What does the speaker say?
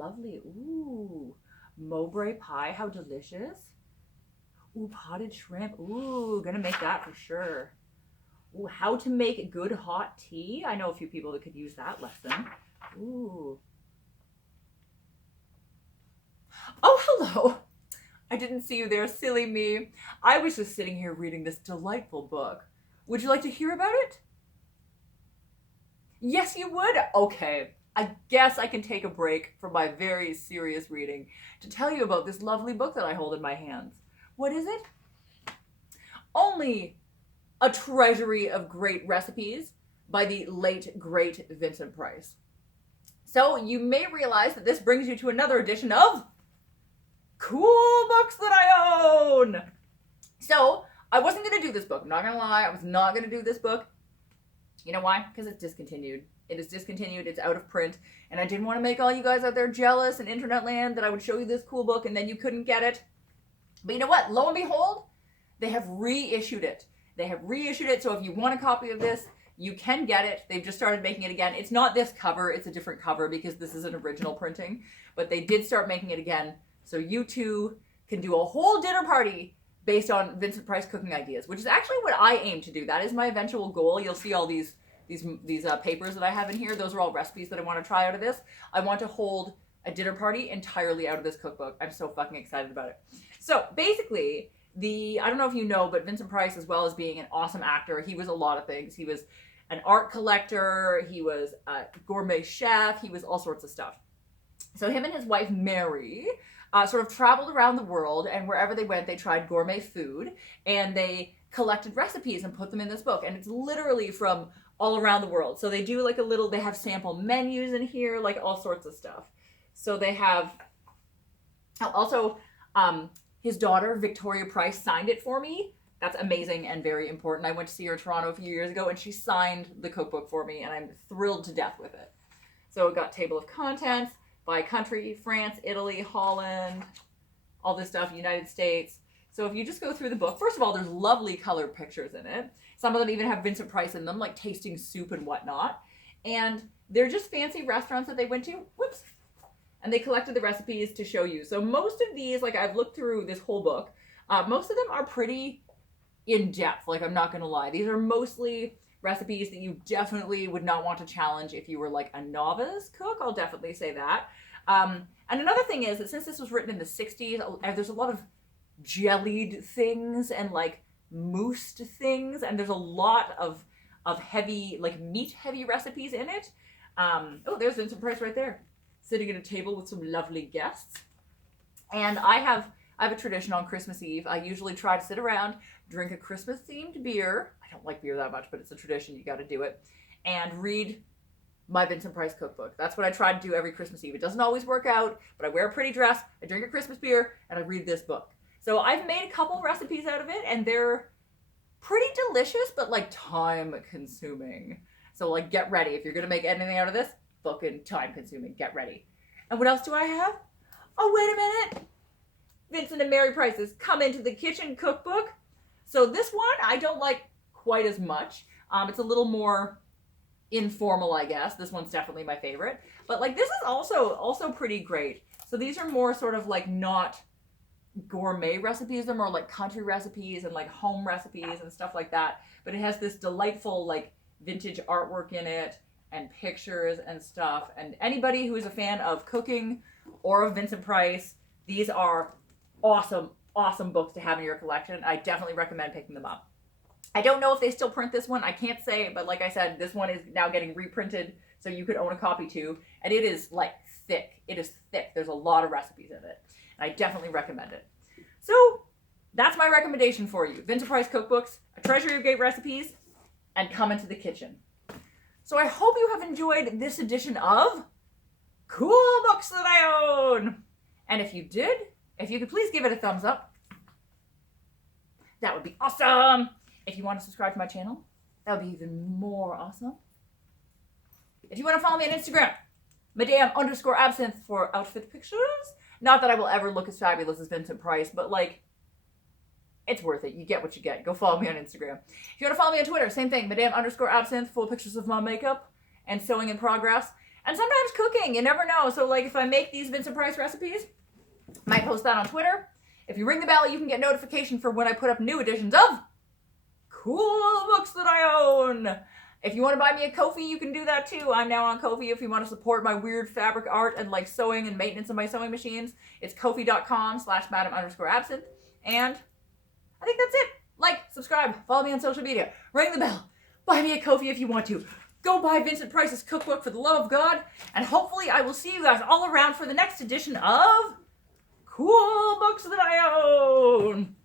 lovely. Ooh, Mowbray pie, how delicious. Ooh, potted shrimp. Ooh, gonna make that for sure. Ooh, how to make good hot tea. I know a few people that could use that lesson. Ooh. Oh, hello. I didn't see you there, silly me. I was just sitting here reading this delightful book. Would you like to hear about it? Yes, you would? Okay. I guess I can take a break from my very serious reading to tell you about this lovely book that I hold in my hands. What is it? Only a treasury of great recipes by the late, great Vincent Price. So you may realize that this brings you to another edition of Cool Books That I Own. So I wasn't going to do this book. I'm not going to lie. I was not going to do this book. You know why? Because it's discontinued. It is discontinued. It's out of print. And I didn't want to make all you guys out there jealous in internet land that I would show you this cool book and then you couldn't get it. But you know what? Lo and behold, they have reissued it. They have reissued it. So if you want a copy of this, you can get it. They've just started making it again. It's not this cover. It's a different cover because this is an original printing. But they did start making it again. So you too can do a whole dinner party based on Vincent Price cooking ideas, which is actually what I aim to do. That is my eventual goal. You'll see all these papers that I have in here. Those are all recipes that I want to try out of this. I want to hold a dinner party entirely out of this cookbook. I'm so fucking excited about it. So basically, I don't know if you know, but Vincent Price, as well as being an awesome actor, he was a lot of things. He was an art collector. He was a gourmet chef. He was all sorts of stuff. So him and his wife, Mary, sort of traveled around the world, and wherever they went, they tried gourmet food, and they collected recipes and put them in this book. And it's literally from all around the world. So they do like they have sample menus in here, like all sorts of stuff. So they have, also, his daughter, Victoria Price, signed it for me. That's amazing and very important. I went to see her in Toronto a few years ago, and she signed the cookbook for me, and I'm thrilled to death with it. So it got table of contents by country: France, Italy, Holland, all this stuff, United States. So if you just go through the book, first of all, there's lovely colored pictures in it. Some of them even have Vincent Price in them, like tasting soup and whatnot. And they're just fancy restaurants that they went to. Whoops. And they collected the recipes to show you. So most of these, like I've looked through this whole book, most of them are pretty in-depth, like I'm not going to lie. These are mostly recipes that you definitely would not want to challenge if you were like a novice cook. I'll definitely say that. And another thing is that since this was written in the 60s, there's a lot of jellied things and like moosed things, and there's a lot of heavy, like meat heavy recipes in it. Oh, there's Vincent Price right there, sitting at a table with some lovely guests. And I have a tradition on Christmas Eve. I usually try to sit around, drink a Christmas themed beer. I don't like beer that much, but it's a tradition. You got to do it. And read my Vincent Price cookbook. That's what I try to do every Christmas Eve. It doesn't always work out, but I wear a pretty dress, I drink a Christmas beer, and I read this book. So I've made a couple recipes out of it, and they're pretty delicious, but like time consuming. So like get ready. If you're going to make anything out of this, fucking time consuming. Get ready. And what else do I have? Oh, wait a minute. Vincent and Mary Price's Come Into the Kitchen cookbook. So this one I don't like quite as much. It's a little more informal, I guess. This one's definitely my favorite. But like this is also pretty great. So these are more sort of like not gourmet recipes. They're more like country recipes and like home recipes and stuff like that. But it has this delightful like vintage artwork in it and pictures and stuff. And anybody who is a fan of cooking or of Vincent Price, these are awesome books to have in your collection. I definitely recommend picking them up. I don't know if they still print this one. I can't say, but like I said, this one is now getting reprinted, so you could own a copy too. And it is like thick. It is thick. There's a lot of recipes in it. And I definitely recommend it. So that's my recommendation for you. Vincent Price cookbooks, a treasury of great recipes, and Come Into the Kitchen. So I hope you have enjoyed this edition of Cool Books That I Own. And if you did, if you could please give it a thumbs up, that would be awesome. If you want to subscribe to my channel, that would be even more awesome. If you want to follow me on Instagram, MadameAbsinthe for outfit pictures. Not that I will ever look as fabulous as Vincent Price, but like, it's worth it. You get what you get. Go follow me on Instagram. If you want to follow me on Twitter, same thing, Madame_Absinthe, full pictures of my makeup and sewing in progress. And sometimes cooking, you never know. So like if I make these Vincent Price recipes, I might post that on Twitter. If you ring the bell, you can get notification for when I put up new editions of cool books that I own. If you want to buy me a Kofi, you can do that too. I'm now on Kofi if you want to support my weird fabric art and like sewing and maintenance of my sewing machines. It's kofi.com/madame_absinthe. And I think that's it. Like, subscribe, follow me on social media, ring the bell, buy me a Kofi if you want to. Go buy Vincent Price's cookbook for the love of God. And hopefully I will see you guys all around for the next edition of Cool Books That I Own.